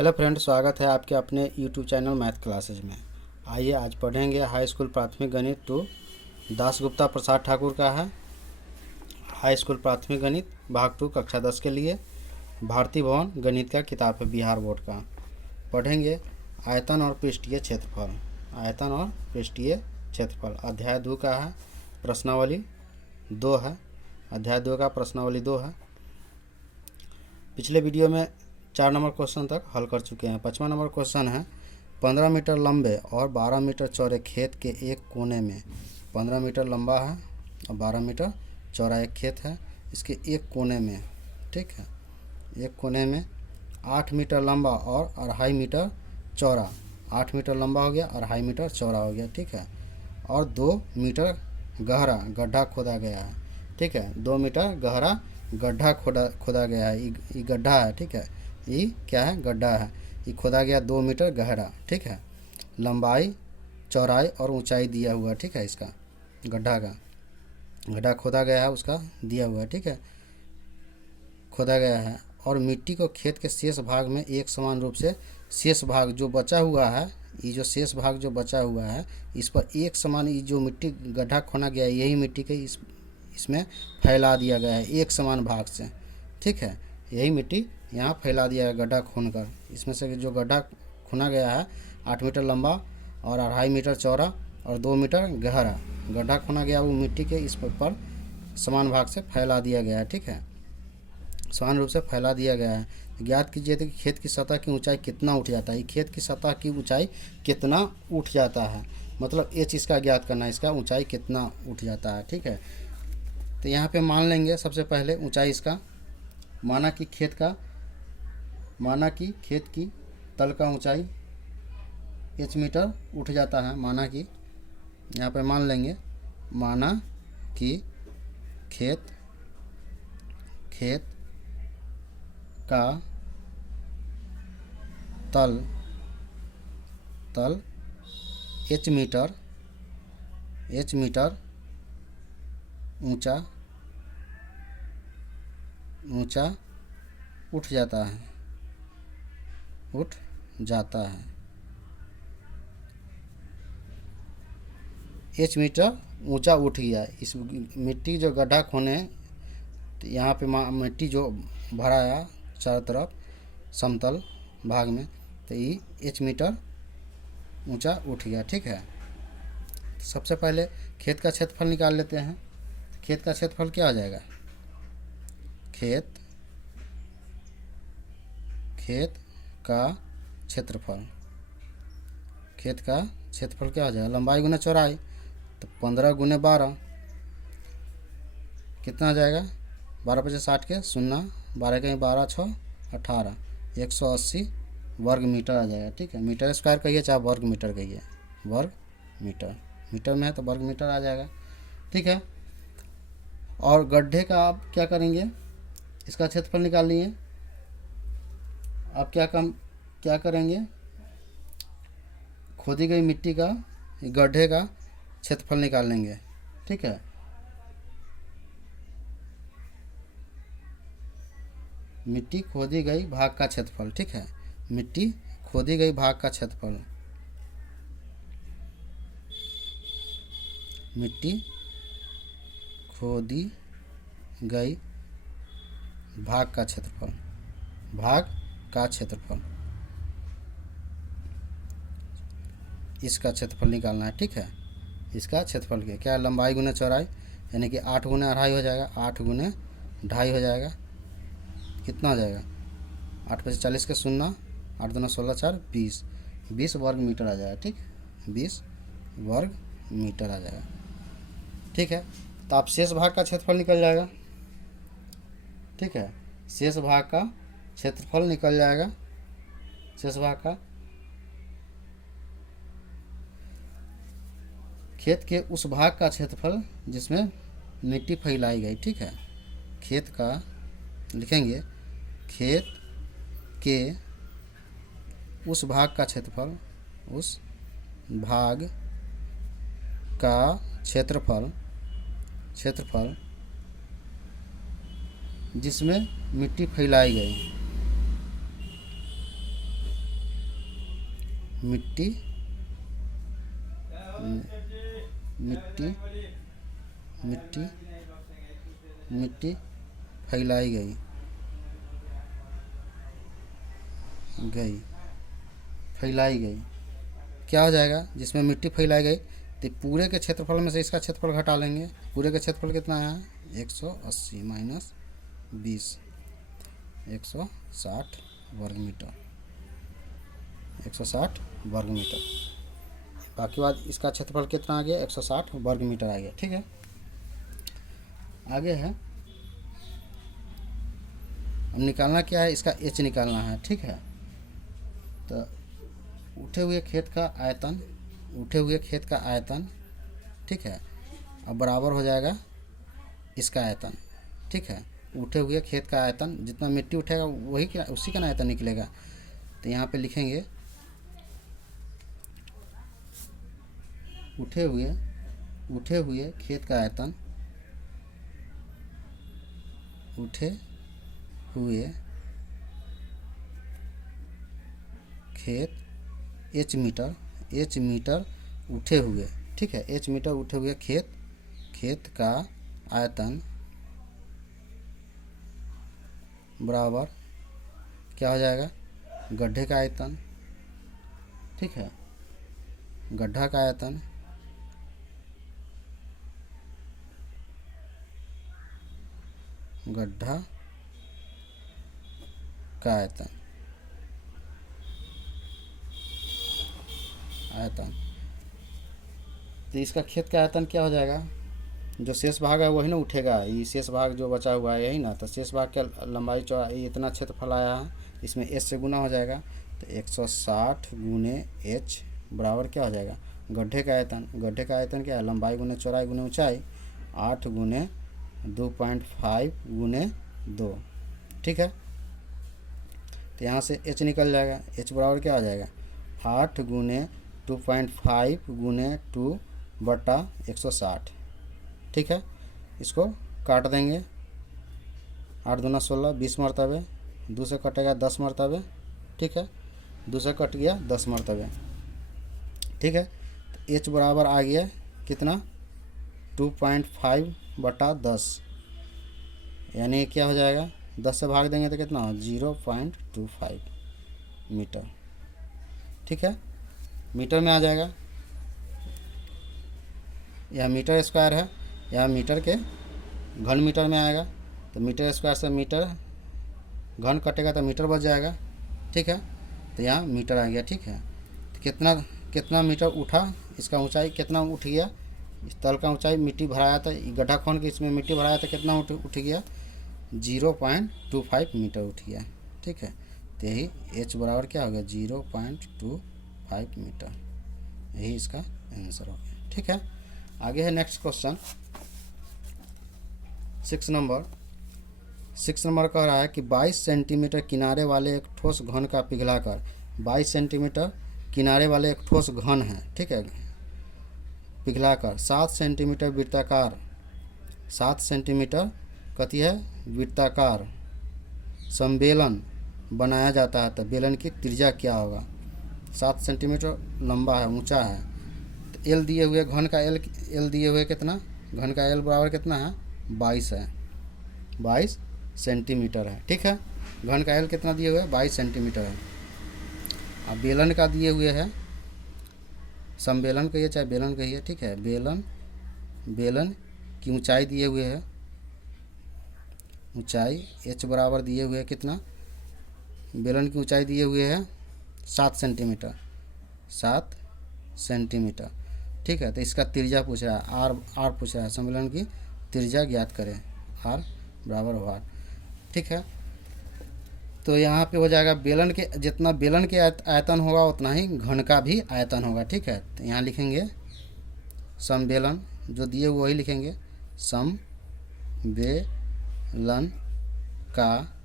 Hello friend, स्वागत है आपके अपने यूट्यूब चैनल मैथ क्लासेज में। आइए आज पढ़ेंगे हाई स्कूल प्राथमिक गणित 2। दासगुप्ता प्रसाद ठाकुर का है। हाई स्कूल प्राथमिक गणित भाग 2 कक्षा 10 के लिए भारती भवन गणित का किताब है बिहार बोर्ड का। पढ़ेंगे आयतन और पृष्ठीय क्षेत्रफल। आयतन और पृष्ठीय क्षेत्रफल अध्याय 2 का है। प्रश्नावली 2 है। अध्याय 2 का प्रश्नावली 2 है। पिछले वीडियो में 4 नंबर क्वेश्चन तक हल कर चुके हैं। 5वां नंबर क्वेश्चन है 15 मीटर लंबे और 12 मीटर चौड़े खेत के एक कोने में 15 मीटर लंबा है और 12 मीटर चौड़ा एक खेत है। इसके एक कोने में, ठीक है, एक कोने में 8 मीटर लंबा और 2.5 मीटर चौड़ा, 8 मीटर लंबा हो गया और 2.5 मीटर चौड़ा हो गया, ठीक है, और 2 मीटर गहरा गड्ढा खोदा गया है, ठीक है। 2 मीटर गहरा गड्ढा खोदा गया है। ये गड्ढा है, ठीक है, ये क्या है, गड्ढा है। ये खोदा गया 2 मीटर गहरा, ठीक है। लंबाई, चौड़ाई और ऊंचाई दिया हुआ, ठीक है। इसका गड्ढा खोदा गया है, उसका दिया हुआ है, ठीक है, खोदा गया है। और मिट्टी को खेत के शेष भाग में एक समान रूप से शेष भाग जो बचा हुआ है, ये जो शेष भाग जो बचा हुआ है इस पर एक समान, ये जो मिट्टी गड्ढा खोना गया है यही मिट्टी के इसमें फैला दिया गया है एक समान भाग से, ठीक है। यही मिट्टी यहाँ फैला दिया है गड्ढा खोनकर। इसमें से जो गड्ढा खोना गया है 8 मीटर लंबा और 2.5 मीटर चौड़ा और 2 मीटर गहरा गड्ढा खोना गया, वो मिट्टी के इस पर समान भाग से फैला दिया गया है, ठीक है, समान रूप से फैला दिया गया है। ज्ञात कीजिए कि खेत की सतह की ऊंचाई कितना उठ जाता है। खेत की सतह की ऊंचाई कितना उठ जाता है, मतलब ये चीज़ का ज्ञात करना है, इसका ऊंचाई कितना उठ जाता है, ठीक है। तो यहाँ पे मान लेंगे सबसे पहले ऊंचाई इसका, माना कि खेत की तल का ऊंचाई h मीटर उठ जाता है। माना कि यहाँ पे मान लेंगे, माना कि खेत का तल h मीटर ऊंचा उठ जाता है। h मीटर ऊंचा उठ गया। इस मिट्टी जो गड्ढा खोने, तो यहाँ पे मिट्टी जो भराया चारों तरफ समतल भाग में, तो ये h मीटर ऊंचा उठ गया, ठीक है। सबसे पहले खेत का क्षेत्रफल निकाल लेते हैं। खेत का क्षेत्रफल क्या आ जाएगा, खेत का क्षेत्रफल क्या हो जाएगा, लंबाई गुना चौड़ाई, तो 15 गुने 12 कितना आ जाएगा, 12 पचास 60 के 0, 12 के 12 6 18, 180 वर्ग मीटर आ जाएगा, ठीक है। मीटर स्क्वायर कहिए चाहे वर्ग मीटर कहिए, वर्ग मीटर में है तो वर्ग मीटर आ जाएगा, ठीक है। और गड्ढे का आप क्या करेंगे, इसका क्षेत्रफल निकाल लिए। आप क्या करेंगे, खोदी गई मिट्टी का गड्ढे का क्षेत्रफल निकाल लेंगे, ठीक है। मिट्टी खोदी गई भाग का क्षेत्रफल, ठीक है, मिट्टी खोदी गई भाग का क्षेत्रफल, मिट्टी खोदी गई भाग का क्षेत्रफल, इसका क्षेत्रफल निकालना है, ठीक है। इसका क्षेत्रफल क्या है, लंबाई गुना चौड़ाई, यानी कि 8 गुना 2.5 हो जाएगा, 8 गुने 2.5 हो जाएगा, कितना हो जाएगा, 8 पचास 40 के 0, 8 दूना 16 4 20 वर्ग मीटर आ जाएगा, ठीक, 20 वर्ग मीटर आ जाएगा, ठीक है। तो आप शेष भाग का क्षेत्रफल निकल जाएगा, ठीक है, शेष भाग का क्षेत्रफल निकल जाएगा। शेष भाग का खेत के उस भाग का क्षेत्रफल जिसमें मिट्टी फैलाई गई, ठीक है। खेत का लिखेंगे, खेत के उस भाग का क्षेत्रफल, उस भाग का क्षेत्रफल जिसमें मिट्टी फैलाई गई, मिट्टी मिट्टी मिट्टी मिट्टी फैलाई गई फैलाई गई। क्या हो जाएगा, जिसमें मिट्टी फैलाई गई तो पूरे के क्षेत्रफल में से इसका क्षेत्रफल घटा लेंगे। पूरे का क्षेत्रफल कितना है, 180 माइनस 20, 160 वर्ग मीटर, 160 वर्ग मीटर। बाकी बात इसका क्षेत्रफल कितना आ गया, 160 वर्ग मीटर आ गया। ठीक है, आगे है, अब निकालना क्या है, इसका एच निकालना है। ठीक है, तो उठे हुए खेत का आयतन, ठीक है, अब बराबर हो जाएगा इसका आयतन। ठीक है, उठे हुए खेत का आयतन, जितना मिट्टी उठेगा उसी का आयतन निकलेगा। तो यहाँ पे लिखेंगे उठे हुए खेत का आयतन, उठे हुए खेत एच मीटर उठे हुए, ठीक है, एच मीटर उठे हुए खेत का आयतन बराबर क्या हो जाएगा, गड्ढे का आयतन। ठीक है, गड्ढा का आयतन तो इसका खेत का आयतन क्या हो जाएगा, जो शेष भाग है वही ना उठेगा, ये शेष भाग जो बचा हुआ है यही ना। तो शेष भाग क्या लंबाई चौड़ाई इतना क्षेत्रफल आया है, इसमें एच से गुना हो जाएगा। तो 160 गुने एच बराबर क्या हो जाएगा, गड्ढे का आयतन क्या है, लंबाई गुने चौड़ाई गुने ऊंचाई, 8 गुने 2.5 गुने 2। ठीक है, तो यहाँ से एच निकल जाएगा, एच बराबर क्या हो जाएगा, 8 गुने 2.5 गुने 2 बटा 160। ठीक है, इसको काट देंगे, 8 दूना 16, 20 मरतबे, 2 से कटेगा 10 मरतबे। ठीक है, 2 से कट गया 10 मरतबे। ठीक है, तो एच बराबर आ गया कितना, 2.5 बटा 10, यानी क्या हो जाएगा, 10 से भाग देंगे तो कितना हो, 0.25 मीटर। ठीक है, मीटर में आ जाएगा, यह मीटर स्क्वायर है, यह मीटर के घन मीटर में आएगा। तो मीटर स्क्वायर से मीटर घन कटेगा तो मीटर बच जाएगा। ठीक है, तो यहाँ मीटर आ गया। ठीक है, तो कितना मीटर उठा, इसका ऊंचाई कितना उठ गया, इस तल का ऊंचाई मिट्टी भराया था, गड्ढा खोन के इसमें मिट्टी भराया था, कितना उठ गया, 0.25 मीटर उठ गया। ठीक है, तो यही एच बराबर क्या हो गया, 0.25 मीटर, यही इसका आंसर हो गया। ठीक है, आगे है नेक्स्ट क्वेश्चन 6 नंबर कह रहा है कि 22 सेंटीमीटर किनारे वाले एक ठोस घन का पिघलाकर, 22 सेंटीमीटर किनारे वाले एक ठोस घन है, ठीक है, पिघलाकर 7 सेंटीमीटर वृत्ताकार, 7 सेंटीमीटर कथी है, वृत्ताकार संबेलन बनाया जाता है। तो बेलन की त्रिज्या क्या होगा, 7 सेंटीमीटर लंबा है, ऊंचा है। तो एल दिए हुए घन का एल दिए हुए कितना, घन का एल बराबर कितना है, 22 है, 22 सेंटीमीटर है। ठीक है, घन का एल कितना दिए हुए, 22 सेंटीमीटर है। अब बेलन का दिए हुए है, समबेलन कहिए चाहे बेलन कहिए, ठीक है, बेलन की ऊंचाई दिए हुए है, ऊंचाई एच बराबर दिए हुए है कितना, बेलन की ऊंचाई दिए हुए है 7 सेंटीमीटर, 7 सेंटीमीटर। ठीक है, तो इसका त्रिज्या पूछ रहा है, आर पूछ रहा है, सम्मेलन की त्रिज्या ज्ञात करें, आर बराबर वार। ठीक है, तो यहाँ पे हो जाएगा बेलन के, जितना बेलन के आयतन होगा उतना ही घन का भी आयतन होगा। ठीक है, तो यहाँ लिखेंगे समबेलन, जो दिए वही लिखेंगे, समबेलन का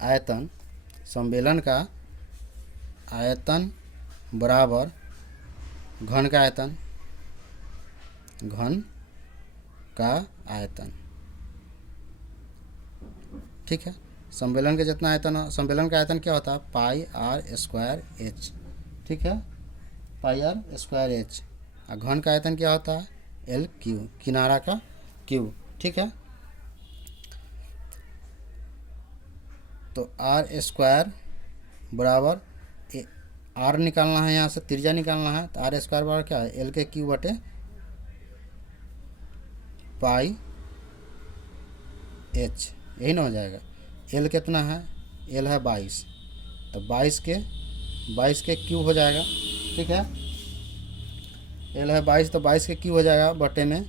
आयतन, समबेलन का आयतन बराबर घन का आयतन, घन का आयतन। ठीक है, सम्मेलन के जितना आयतन, सम्मेलन का आयतन क्या होता है, पाई आर स्क्वायर एच, ठीक है, पाई आर स्क्वायर एच। और घन का आयतन क्या होता है, एल क्यू, किनारा का क्यू, ठीक है। तो आर स्क्वायर बराबर आर निकालना है, यहाँ से त्रिज्या निकालना है, तो आर स्क्वायर बराबर क्या है, एल के क्यू बटे पाई एच, यही ना हो जाएगा। एल कितना है, एल है 22, तो 22 के क्यूब हो जाएगा, ठीक है। एल है 22, तो 22 के क्यूब हो जाएगा बटे में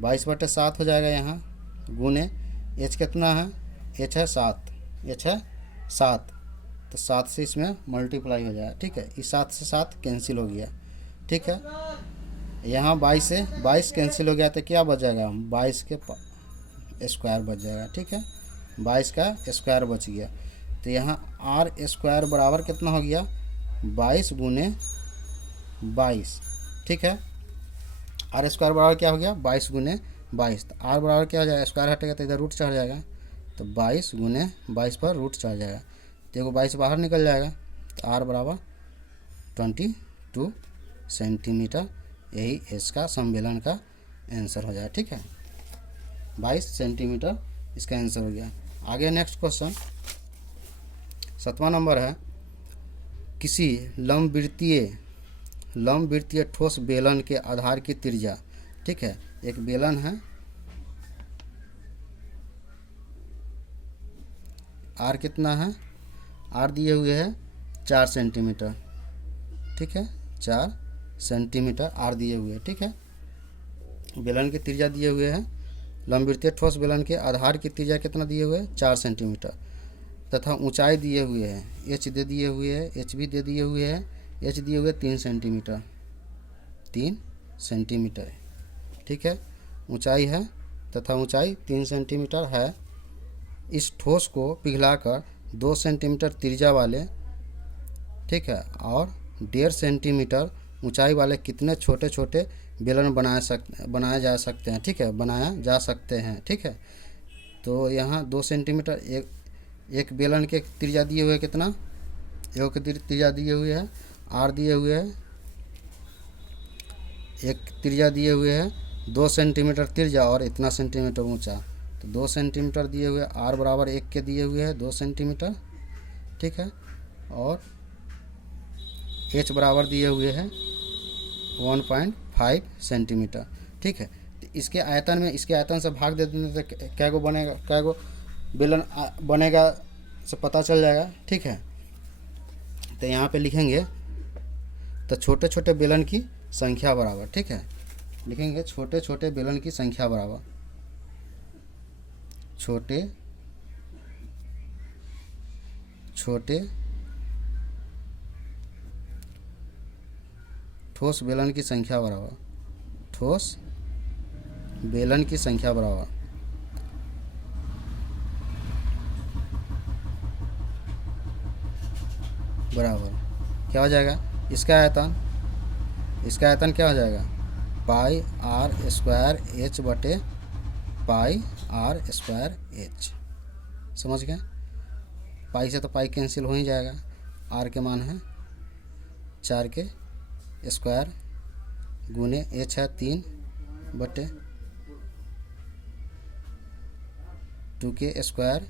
22/7 हो जाएगा यहाँ, गुने एच कितना है, एच है 7, तो 7 से इसमें मल्टीप्लाई हो जाएगा, ठीक है। इस 7 से 7 कैंसिल हो गया, ठीक है। यहाँ 22 से 22 कैंसिल हो गया, तो क्या बच जाएगा, 22 के स्क्वायर बच जाएगा, ठीक है, 22 का स्क्वायर बच गया। तो यहाँ आर स्क्वायर बराबर कितना हो गया, 22 गुने 22, ठीक है। आर स्क्वायर बराबर क्या हो गया, 22 गुने 22, तो आर बराबर क्या हो जाएगा, स्क्वायर हटेगा तो इधर रूट चढ़ जाएगा, तो 22 गुने 22 पर रूट चढ़ जाएगा, तो एगो 22 बाहर निकल जाएगा, तो आर बराबर 22 सेंटीमीटर, यही इसका सम्मेलन का आंसर हो जाएगा, ठीक है, 22 सेंटीमीटर इसका आंसर हो गया। आगे नेक्स्ट क्वेश्चन 7वां नंबर है, किसी लंबवृत्तीय ठोस बेलन के आधार की त्रिज्या, ठीक है, एक बेलन है, आर कितना है, आर दिए हुए है 4 सेंटीमीटर, ठीक है, 4 सेंटीमीटर आर दिए हुए, ठीक है। बेलन की त्रिज्या दिए हुए हैं, लंबवृत्तीय ठोस बेलन के आधार की त्रिज्या कितना दिए हुए हैं, 4 सेंटीमीटर, तथा ऊंचाई दिए हुए हैं, एच दे दिए हुए हैं, एच भी दे दिए हुए हैं, एच दिए हुए 3 सेंटीमीटर, ठीक है, ऊंचाई है, तथा ऊंचाई 3 सेंटीमीटर है। इस ठोस को पिघलाकर 2 सेंटीमीटर त्रिज्या वाले, ठीक है, और 1.5 सेंटीमीटर ऊंचाई वाले कितने छोटे छोटे बेलन बनाए जा सकते हैं, ठीक है, बनाया जा सकते हैं, ठीक है। तो यहाँ 2 सेंटीमीटर एक बेलन के त्रिज्या दिए हुए कितना, एक त्रिज्या दिए हुए है, आर दिए हुए है, एक त्रिज्या दिए हुए है 2 सेंटीमीटर त्रिज्या और इतना सेंटीमीटर ऊंचा, तो 2 सेंटीमीटर दिए हुए, आर बराबर 1 के दिए हुए है 2 सेंटीमीटर, ठीक है, और एच बराबर दिए हुए है 1.5 सेंटीमीटर, ठीक है। तो इसके आयतन से भाग दे देने से क्या गो बनेगा, क्या गो बेलन बनेगा से पता चल जाएगा, ठीक है। तो यहाँ पे लिखेंगे, तो छोटे छोटे बेलन की संख्या बराबर, ठीक है, लिखेंगे छोटे छोटे बेलन की संख्या बराबर, छोटे ठोस बेलन की संख्या बराबर, ठोस बेलन की संख्या बराबर क्या हो जाएगा, इसका आयतन क्या हो जाएगा, पाई आर स्क्वायर एच बटे पाई आर स्क्वायर एच, समझ गए। पाई से तो पाई कैंसिल हो ही जाएगा, आर के मान है 4 के स्क्वायर गुने एच है 3 बटे 2 के स्क्वायर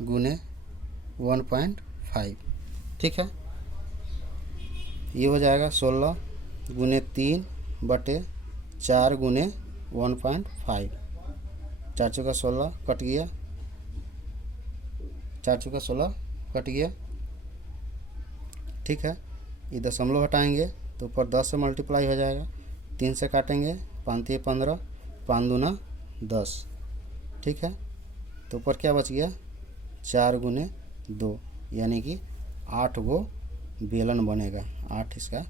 गुने 1.5, ठीक है। ये हो जाएगा 16 गुने 3 बटे 4 गुने 1.5, 4 चौका 16 कट गया, 4 चौका 16 कट गया, ठीक है। ये दशमलव हटाएंगे तो ऊपर 10 से मल्टीप्लाई हो जाएगा, 3 से काटेंगे 5 3 15, 5 दूना 10, ठीक है। तो ऊपर क्या बच गया, 4 गुने 2, यानी कि 8 गो बेलन बनेगा, 8 इसका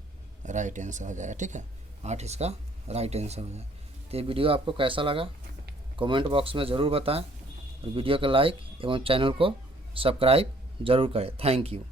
राइट आंसर हो जाएगा, ठीक है, 8 इसका राइट आंसर हो जाएगा। तो ये वीडियो आपको कैसा लगा कमेंट बॉक्स में ज़रूर बताएं, और वीडियो को लाइक एवं चैनल को सब्सक्राइब ज़रूर करें। Thank you.